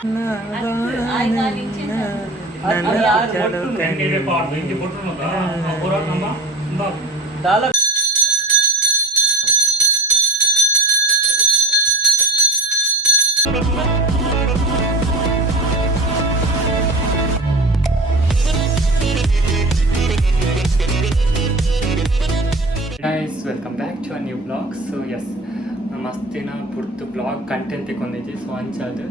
Guys, welcome back to a new vlog. So yes, ಮಸ್ತಿನ ಪುರ್ತು blog content ತಗೊಂಡಿದ್ದೆ. So ಅಂಚದು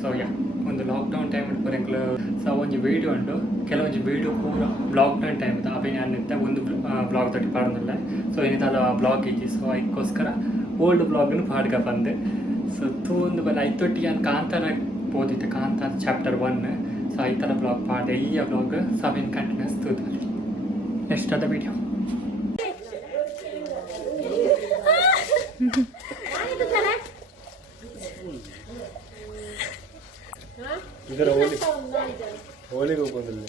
ಸೊ ಯಾ ಒಂದು ಲಾಕ್ಡೌನ್ ಟೈಮ್ ಪೂರೆಂಕ್ಲು ಸೊ ಒಂಜಿ ವೀಡಿಯೋ ಉಂಡು ಕೆಲವೊಂಜಿ ವೀಡಿಯೋ ಪೂರ ಲಾಕ್ಡೌನ್ ಟೈಮ್ ಅವೆ ನಾನು ಒಂದು ಬ್ಲಾಗ್ ತಟ್ಟಿ ಪಾಡೋದಿಲ್ಲ. ಸೊ ಏನಿಲ್ಲ ಬ್ಲಾಗ್ ಇಜ್ಜಿ ಸೊ ಅದಕ್ಕೋಸ್ಕರ ಓಲ್ಡ್ ಬ್ಲಾಗ್ನು ಪಾಡ್ಗ ಬಂದೆ. ಸೊ ತೂಂದು ಬಲ್ಲ ಐತೊಟ್ಟಿ ನಾನು ಕಾಂತಾರ ಓದಿದ್ದೆ, ಕಾಂತಾರ ಚಾಪ್ಟರ್ 1. ಸೊ ಈ ಥರ ಬ್ಲಾಗ್ ಪಾಡಿದೆ ಈ ಬ್ಲಾಗ್. ಸೊ ಅವೇನು ಕಂಟಿನ್ಯೂಸ್ ತೂದಲ್ಲಿ ನೆಕ್ಸ್ಟ್ ಅದ ವೀಡಿಯೋ. ಇದರ ಹೋಳಿಗೆ ಬಂದಿಲ್ಲ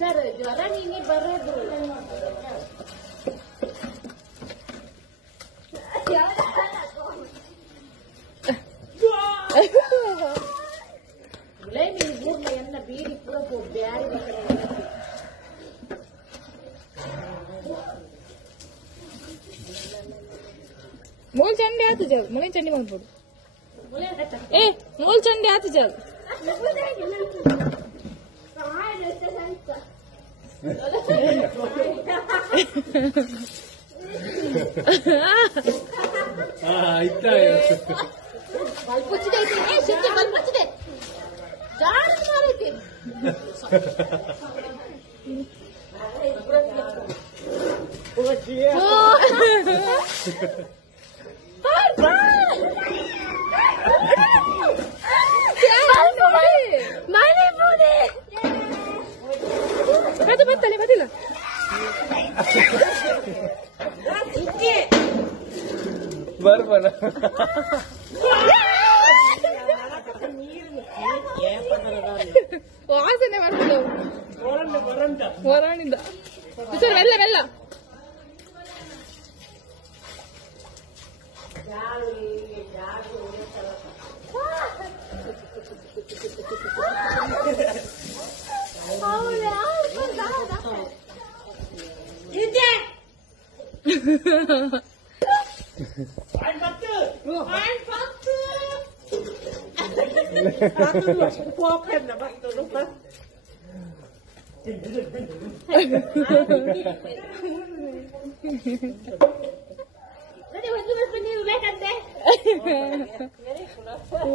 ಸರ್ ಜ್ವರ ನೀನಿ ಬರೋದು ಎಲ್ಲ ಬೀಡಿ ಪೂರ ಬ್ಯಾರಿ मूल चंडी आते जल मुले चंडी मत बोल ए मूल चंडी आते जल ಆಯ್ತಾ ಬಲ್ಪುಚ್ಚಿದೆ ಏ ಸಿಕ್ಕೆ ಬಲ್ಪುಚ್ಚಿದೆ ಜಾಣ ಮಾರೈತಿ ಅದು ಬತ್ತಲೆ ಬದಿಲ್ಲ ಬರ್ಬರ ವಾಸನೆ ಬರ್ತದೆ ಹೊರಣಿಂದ ಸರ್ ವೆಲ್ಲ ವೆಲ್ಲ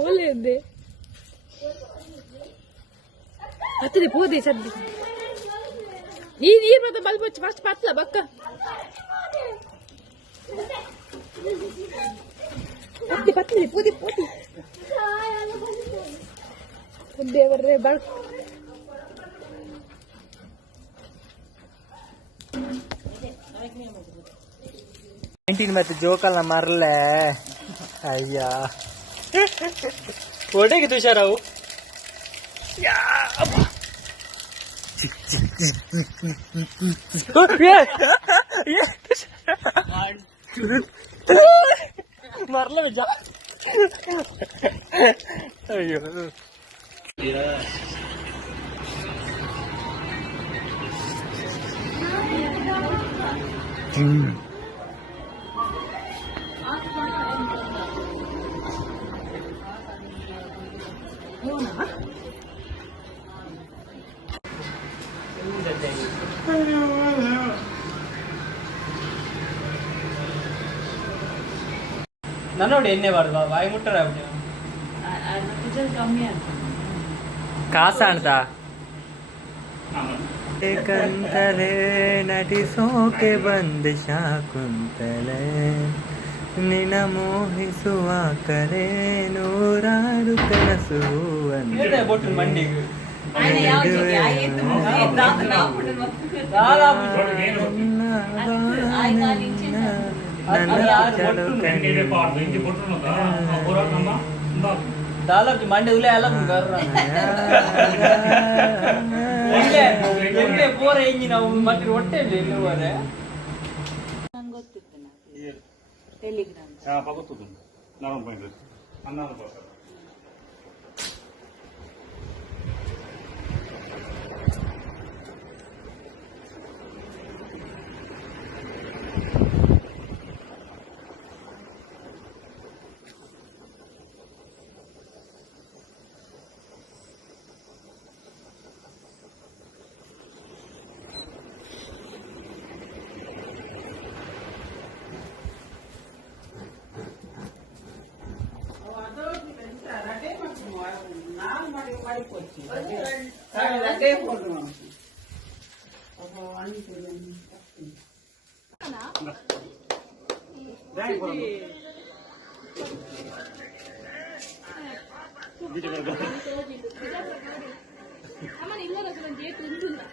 ಒಳ್ಳೆಯದ್ದೆ ಹತ್ತಿರ ಪೋದೆ ಸದ್ದಿ ಈ ನೀರು ಮತ್ತೆ ಬಲ್ಬಚ್ಚಿ ಫಸ್ಟ್ ಪತ್ಲ ಬಕ್ಕ ಪತ್ತಿ ಪತ್ತಿ ಪೂದಿ ಪೂದಿ ದೇವರೇ ಬಳ ಮತ್ತೆ ಜೋಕಲ್ನ ಮರಲೆ ಅಯ್ಯ ಒಡೆಗೆ ತುಷಾರವು ಮರಲ ಅಯ್ಯೋ ನನ್ನೋಡಿ ಎಣ್ಣೆ ಬಾರ್ದು ಬಾಯಿ ಮುಟ್ಟರ ಕಾಸ ಅಂತ ಕಂತಲೆ ನಟಿಸೋಕೆ ಬಂದ ಶಾಕುಂತಲೆ ನಿನ ಮೋಹಿಸುವ ಕರೆ ನೂರಾರು ಕನಸು ಮಂಡಿಗೆ दालक मंडे उले अलग कर रहा है पोरे इंजी ना मत रोटे ले लो अरे टेलीग्राम पकड़तो नाम पाइंड अन्ना पकड़ అమ్మ ఇల్లు అసలు డేట్ ఉంటుందా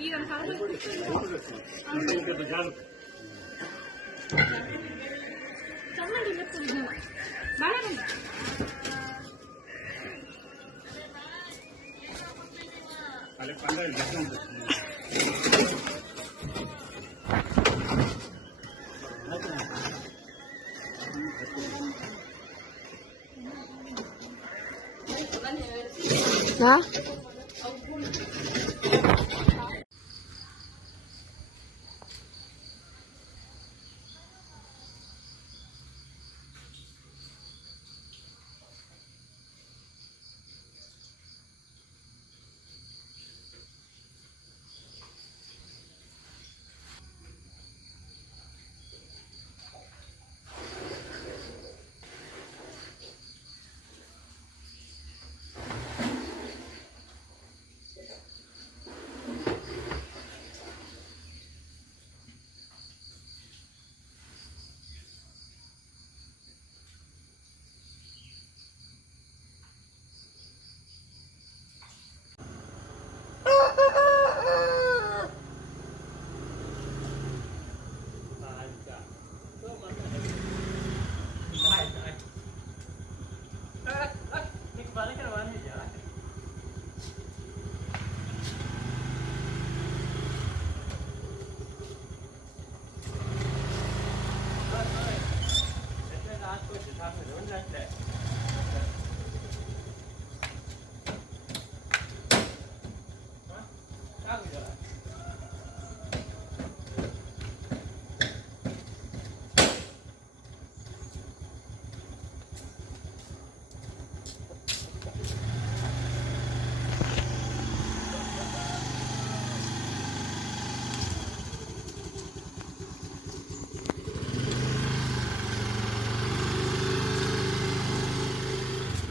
ఈ రెండు కాదు చల్లండి చెప్తుంది బాగా అలా పండుగ డిస్కౌంట్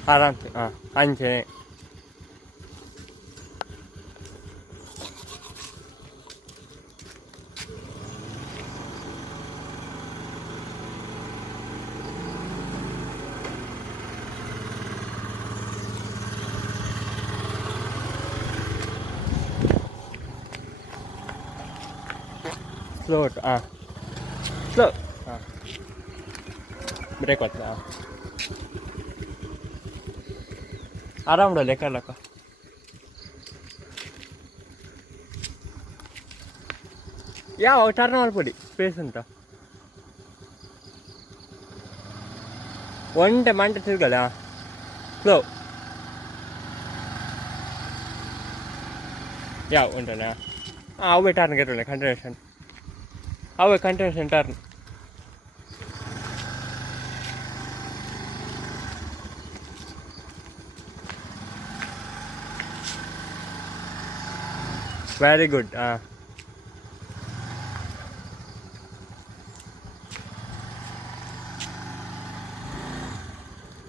आराम से हाँ अंचे स्लो हाँ स्लो हाँ ब्रेक होता हाँ आराम रो लेकर लगा या टर्न मार पड़ी स्पेस अंत ಒಂಟೆ ಮಂಟೆ ತಿರ್ಗಲ್ಲ ಸ್ಲೋ ಯಾವ ಉಂಟನಾ ಅವೇ ಟರ್ನ್ ಗೆಟ್ಟಲೆ ಕಂಟಿನ್ಯೂಷನ್ ಅವೇ ಕಂಟಿನ್ಯೂಷನ್ ಟರ್ನ್ वेरी गुड हाँ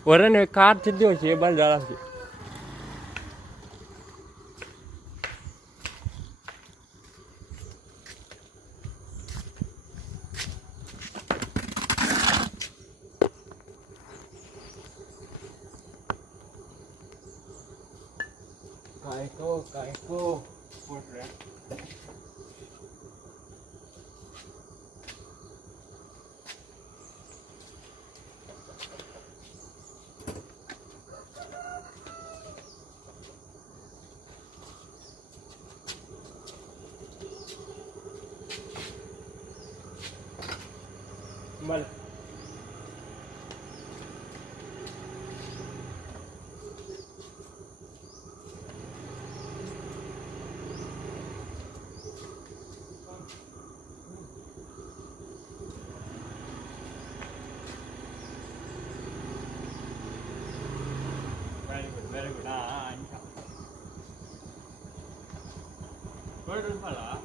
वरन कार सीधी हो चाहिए बल ज़्यादा से ಕಾಯ್ಕೋ ಕೊಟ್ರೆ Vale. Very good. Road pala.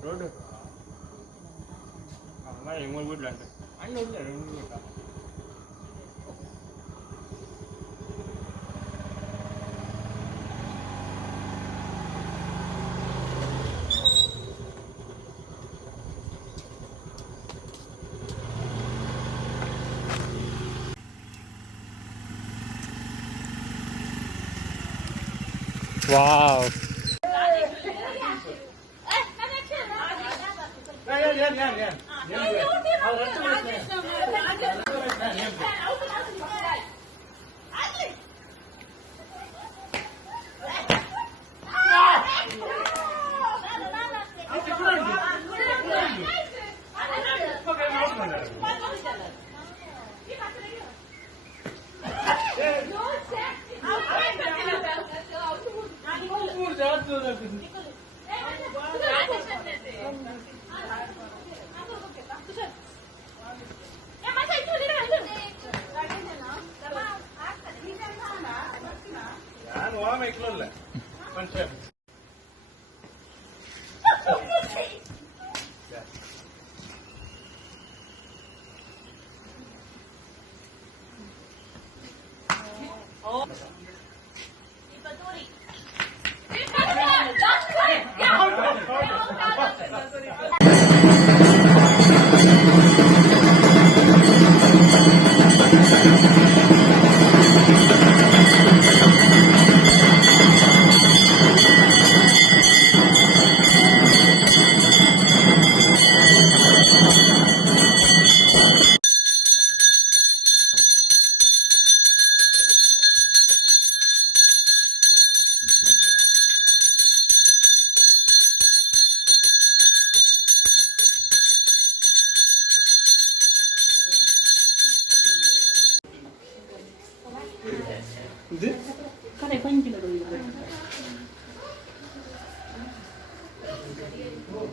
Road. Mari mau good land. Anu udah running ka. Wow.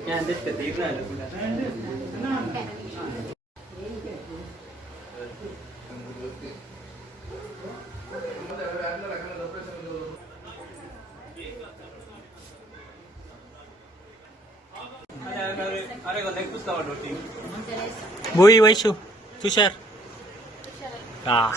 ഞാൻ തീർന്നല്ലോ अरे को नेक्स्ट पुस्तक वाटती Boy Vaishu, Tushar. Ah.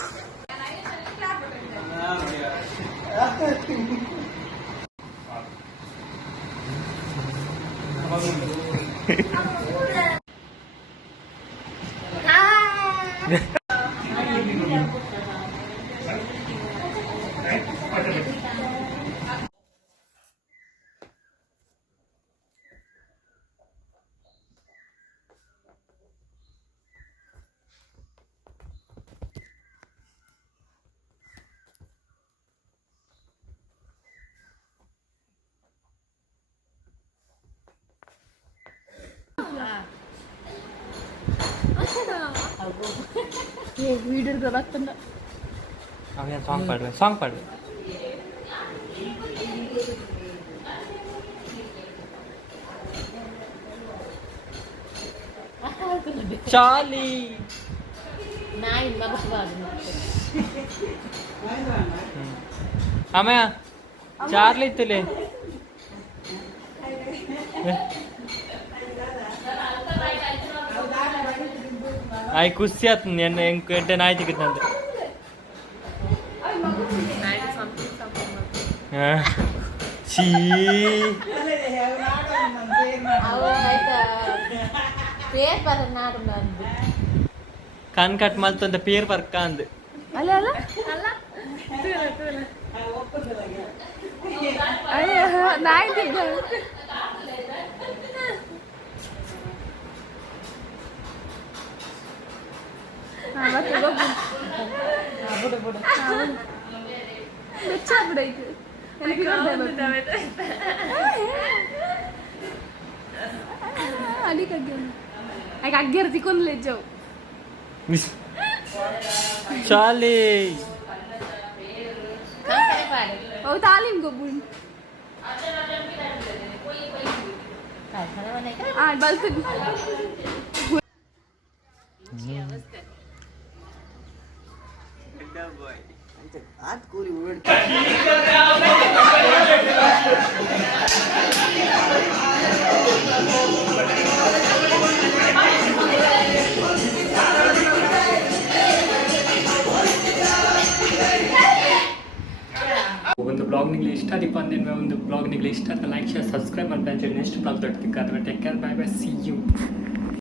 Video എടുക്കണ്ട ഞാൻ സോങ് പാടുവേ ചാർലി Nine, bagus banget. അമ്മയാ ചാർലി ഇത്തില്ലേ आई खुशी అవుతుంది అంటే నాయ తిరుగుతుంది చీ ಕಣ್ ಕಟ್ ಮಲ್ತಂತ ಪೇರ್ ಬರ್ಕ ಅಂದ್ ಅಲ್ಲ ಅಲ್ಲ ಅಲ್ಲ ನಾಯಿ ತಿಂದ ಬಿಡೈತು ಅಡಿಗೆ ಅಗ್ಗೆರ್ ತಿಕ್ಕೊಂಡು ಲೆಜ್ಜವು ಚಾಲಿ ಅವು ತಾಲೀಮ್ ಗೊಬ್ಬು ಬಲ್ತು ಒಂದು ಬ್ಲಾಗ್ ನಿಮಗೆ ಇಷ್ಟ ಆದಿಪ್ಪ ಅಂದ್ರೆ ಒಂದು ಬ್ಲಾಗ್ ನಿಮಗೆ ಇಷ್ಟ ಆದ ಲೈಕ್ ಶೇರ್ ಸಬ್ಸ್ಕ್ರೈಬ್ ಮಾಡ್ತಾ ನೆಕ್ಸ್ಟ್ ಬ್ಲಾಗ್ ದೊಡ್ಡ take care bye bye see you